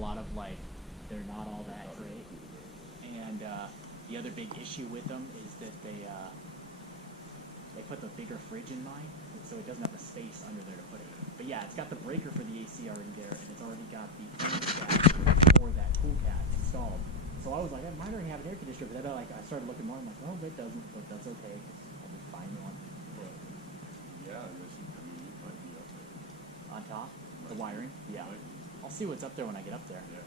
lot of like, they're not all that great. And the other big issue with them is that they put the bigger fridge in mine, so it doesn't have the space under there to put it. But yeah, it's got the breaker for the AC already there, and it's already got the thermostat for that cool cat installed. So I was like, I might already have an air conditioner, but then I started looking more, and I'm like, oh, it doesn't, but that's okay. I'll be fine one. But, yeah, I guess it might be up there. On top? The wiring? Yeah. I'll see what's up there when I get up there. Yeah.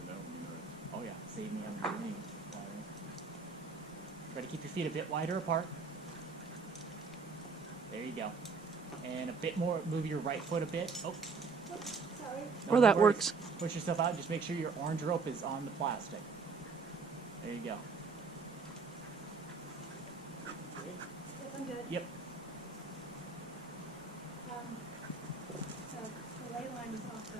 And that would be nice. Oh yeah, save me having to ring wiring. Try to keep your feet a bit wider apart. There you go. And a bit more, move your right foot a bit. Oh. Sorry. No, Or that no worries. works. Push yourself out. Just make sure your orange rope is on the plastic. There you go. Yep, I'm good. Yep. So the light line is off the.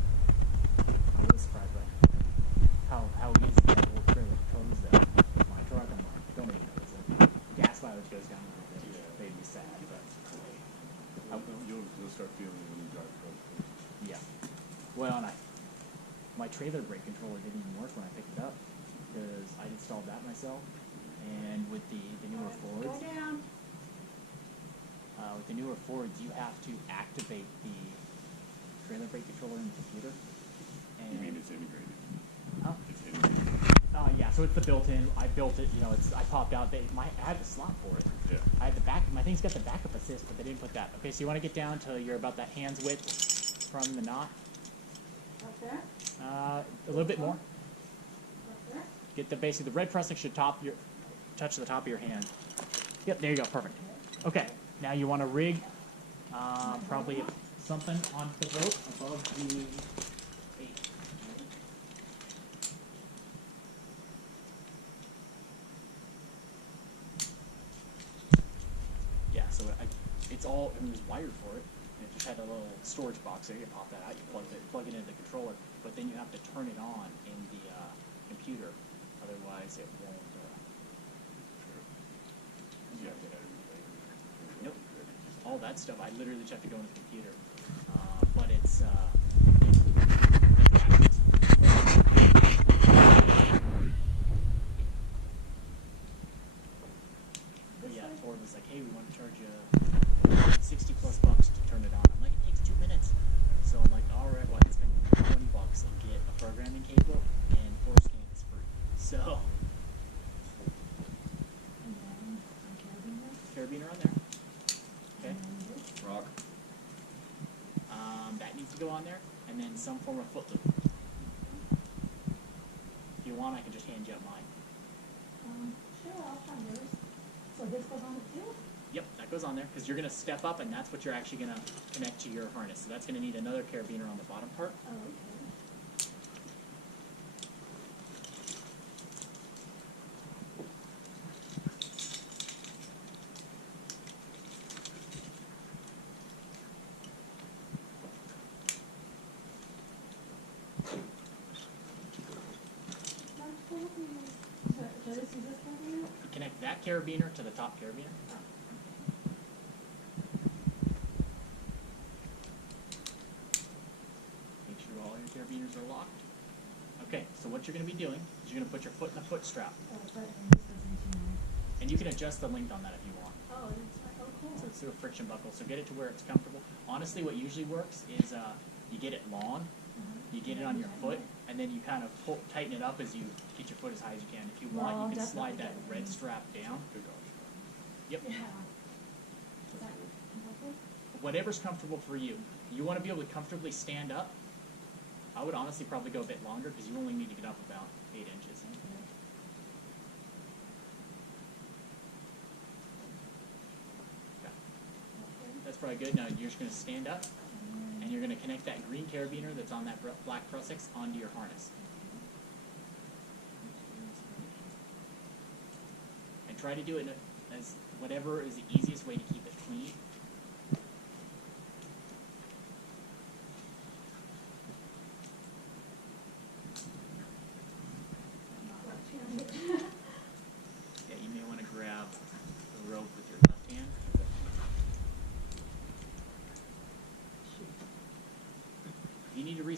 I was surprised by how easy that whole trailer comes there. My truck, I'm like, don't even notice it. Gas mileage goes down a little bit, which made me sad, but You'll start feeling it when you drive across the street. yeah. Well, and my trailer brake controller didn't even work when I picked it up because I installed that myself. And with the newer Go Fords, down. with the newer Fords, you have to activate the trailer brake controller in the computer. And You mean it's integrated? Huh? It's integrated. Yeah, so it's the built-in. I built it. You know, I popped out. I had the slot for it. Yeah. I had the back. My thing's got the backup assist, but they didn't put that. Okay, so you want to get down till you're about that hand's width from the knot. Up there. A little bit more. Up there. Get the basically the red pressing should touch the top of your hand. Yep, there you go. Perfect. Okay, now you want to rig probably something on the rope above the. Yeah, so it's all, I mean, there's wired for it. And it just had a little storage box there. You pop that out, you plug it into the controller, but then you have to turn it on in the computer. Otherwise, it won't. Yeah. Nope. All that stuff, I literally just have to go into the computer. But it's yeah, Ford was like, hey, we want to charge you $60+ to turn it on. I'm like, it takes 2 minutes. So I'm like, all right, well, I can spend $20 and get a programming cable, and 4Scan is free. So, And then some carabiner. carabiner on there. Okay. And then this. Rock. That needs to go on there, and then some form of foot loop. If you want, I can just hand you up mine. Sure, I'll find yours. So this goes on the field? Yep, that goes on there, because you're going to step up, and that's what you're actually going to connect to your harness. So that's going to need another carabiner on the bottom part. Oh, okay. So this is this carabiner? Connect that carabiner to the top carabiner. Make sure all your carabiners are locked. Okay, so what you're going to be doing is you're going to put your foot in the foot strap. Oh, but and this goes into my. And you can adjust the length on that if you want. Oh, that's right. Oh, cool. So it's through a friction buckle, so get it to where it's comfortable. Honestly, what usually works is you get it long, you get it on your foot, and then you kind of tighten it up as you get your foot as high as you can. If you want, Well, you can slide that definitely red get it. strap down. Good option. Yep. Yeah. Is that comfortable? Whatever's comfortable for you. You want to be able to comfortably stand up. I would honestly probably go a bit longer because you only need to get up about 8 inches. Okay. Okay. Okay. That's probably good. Now you're just going to stand up, and you're going to connect that green carabiner that's on that black Prusix onto your harness. And try to do it as whatever is the easiest way to keep it clean.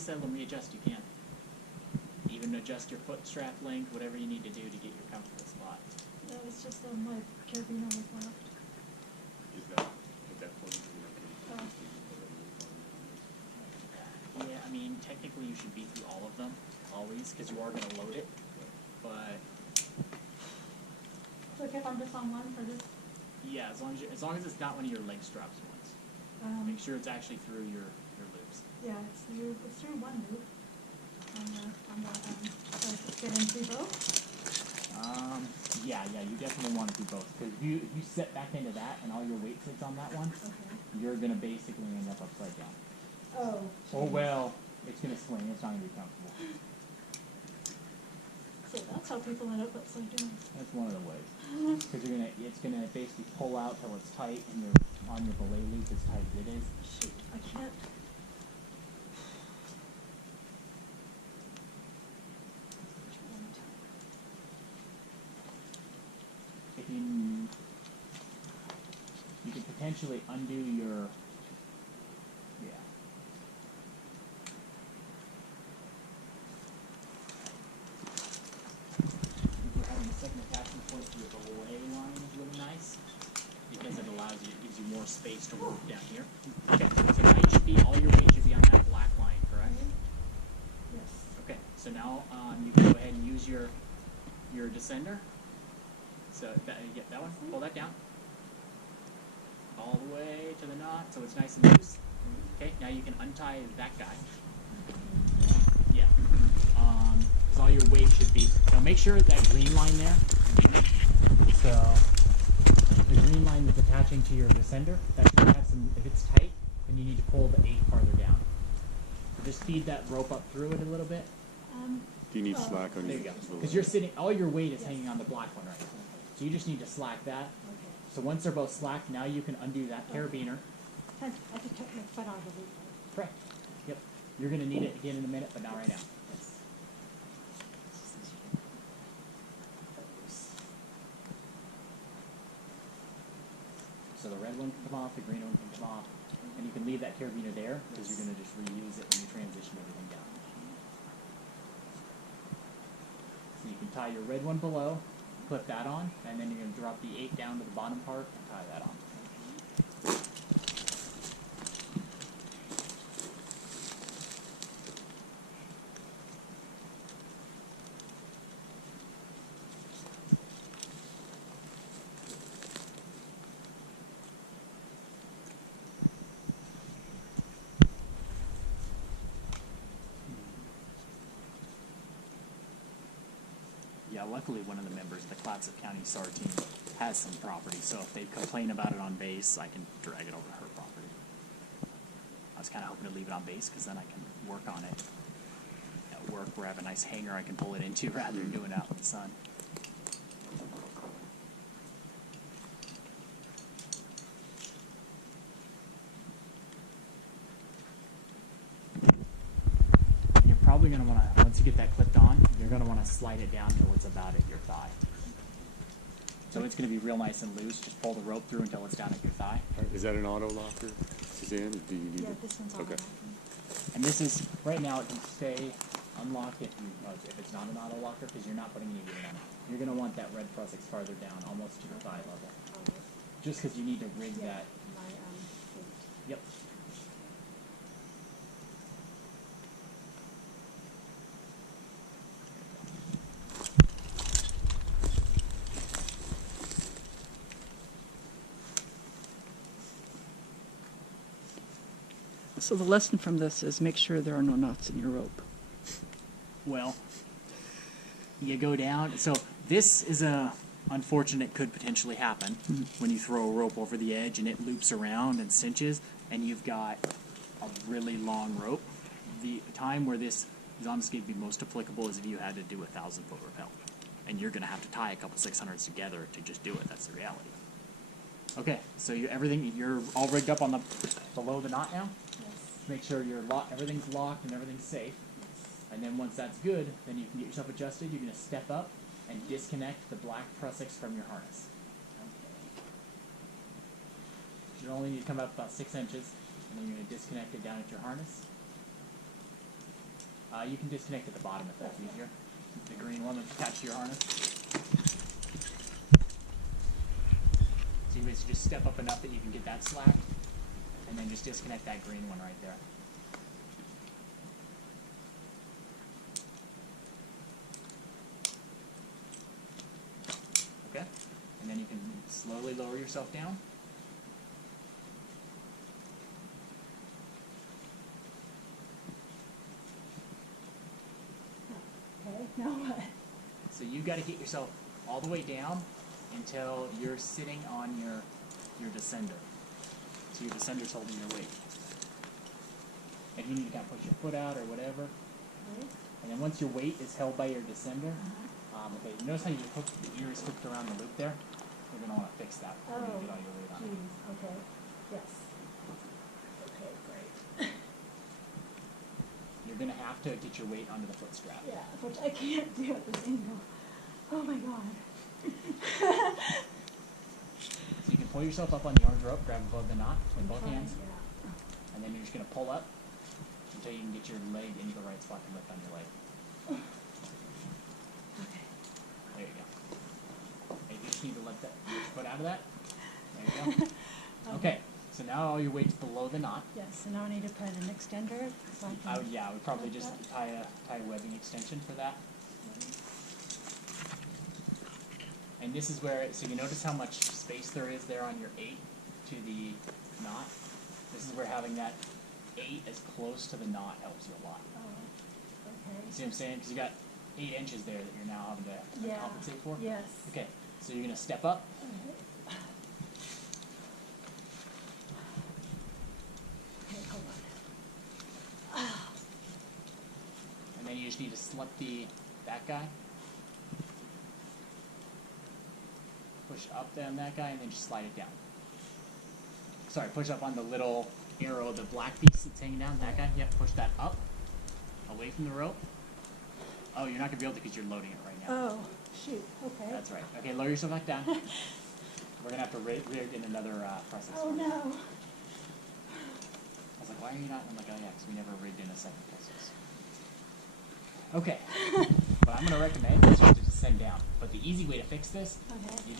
resettle and readjust, you can. Even adjust your foot strap length, whatever you need to do to get your comfortable spot. Yeah, it's just my carabiner was left. Is that, at that point, Oh. Yeah, I mean, technically you should be through all of them, always, because you are going to load it. But So okay if I'm just on one for this? yeah, as long as it's not one of your leg straps ones. Make sure it's actually through your loops. Yeah, it's through one loop. Get into both. Yeah, you definitely want to do both, because if you sit back into that and all your weight sits on that one, Okay. you're going to basically end up upside down. Oh. Oh well, it's going to swing. It's not going to be comfortable. So that's how people end up upside down. That's one of the ways. Because it's gonna basically pull out till it's tight, and you're on your belay loop as tight as it is. Shoot, I can't. If you can potentially undo your, yeah. Having a second attachment point to your belay line is really nice, because it allows you, it gives you more space to work down here. Okay, so now you should be, all your weight should be on that black line, correct? Yes. Okay, so now you can go ahead and use your descender. So you get that one, pull that down. All the way to the knot, so it's nice and loose. Okay, now you can untie that guy. Yeah. Because all your weight should be, now make sure that green line there, so the green line that's attaching to your descender, that should have some, if it's tight, then you need to pull the 8 farther down. So just feed that rope up through it a little bit. do you need slack on There your? you go. Because you're sitting, all your weight is hanging on the black one right now. So you just need to slack that. Okay. So once they're both slacked, now you can undo that carabiner. I could take my foot out of the loop. Correct. Yep. You're going to need it again in a minute, but not right now. So the red one can come off, the green one can come off, and you can leave that carabiner there because you're going to just reuse it when you transition everything down. So you can tie your red one below, clip that on, and then you're going to drop the 8 down to the bottom part and tie that on. Yeah, luckily one of the members of the Clatsop County SAR team has some property, so if they complain about it on base, I can drag it over to her property. I was kind of hoping to leave it on base because then I can work on it at work where I have a nice hangar I can pull it into rather than doing it out in the sun. You're probably going to want to, once you get that clipped on, you're going to want to slide it down till it's about at your thigh. So it's going to be real nice and loose. Just pull the rope through until it's down at your thigh. Is that an auto locker, Suzanne, or do you need Yeah, it? this one's Okay. on. And this is, right now it can stay unlocked if it's not an auto locker because you're not putting any weight on it. You're going to want that red Prusik farther down, almost to your thigh level. Just because you need to rig that. My Yep. So the lesson from this is make sure there are no knots in your rope. Well, you go down. So this is a unfortunate, could potentially happen when you throw a rope over the edge and it loops around and cinches, and you've got a really long rope. The time where this is honestly going to be most applicable is if you had to do a 1,000-foot rappel, and you're going to have to tie a couple 600s together to just do it. That's the reality. Okay, so you're all rigged up on the below the knot now. Yes. Make sure everything's locked and everything's safe. And then once that's good, then you can get yourself adjusted. You're going to step up and disconnect the black Prusiks from your harness. You only need to come up about 6 inches, and then you're going to disconnect it down at your harness. You can disconnect at the bottom if that's easier. The green one that's attached to your harness. So you basically just step up enough that you can get that slack, and then just disconnect that green one right there. Okay? And then you can slowly lower yourself down. Okay, now what? So you got to get yourself all the way down until you're sitting on your descender. So your descender's holding your weight. And you need to kind of push your foot out or whatever. Okay. And then once your weight is held by your descender, okay, you notice how the gear is hooked around the loop there? You're going to want to fix that before you get all your weight on it. Geez, okay. Yes. Okay, great. You're going to have to get your weight onto the foot strap. Yeah, which I can't do at this angle. Oh my god. So you can pull yourself up on the orange rope, grab above the knot with both Fine, hands, yeah. and then you're just going to pull up until you can get your leg into the right spot to lift on your leg. Okay. There you go. And you just need to let that get your foot out of that. There you go. Okay, so now all your weight's below the knot. Yes, so now I need to put an extender. So I can Yeah, I would probably just like tie a webbing extension for that. And this is where, so you notice how much space there is there on your 8 to the knot? This is where having that 8 as close to the knot helps you a lot. Oh, okay. You see what I'm saying? Because you got 8 inches there that you're now having to Yeah. compensate for. Yes. Okay, so you're going to step up. Okay. Okay, hold on. And then you just need to slip that guy. Push up on that guy and then just slide it down. Sorry, push up on the little arrow, the black piece that's hanging down, that guy. Yep, push that up, away from the rope. Oh, you're not going to be able to because you're loading it right now. Oh, shoot. Okay. That's right. Okay, lower yourself back down. We're going to have to rig in another process. Oh no. I was like, why are you not? I'm like, oh yeah, because we never rigged in a second process. Okay. What I'm going to recommend is just to descend down. But the easy way to fix this, Okay. you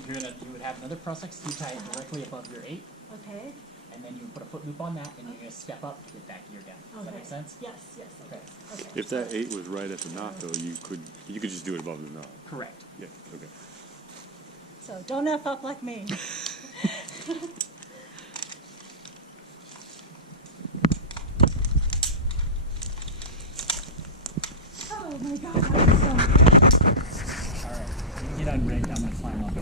would have another process. You tie it directly above your 8, Okay. and then you put a foot loop on that, and you're going to step up to get that gear down. Does that Okay. make sense? Yes, yes. Okay. Okay. If that 8 was right at the knot, though, you could just do it above the knot. Correct. Yeah, okay. So don't F up like me. Oh my god, that was so good. All right. You can get unrigged. I'm going to climb up.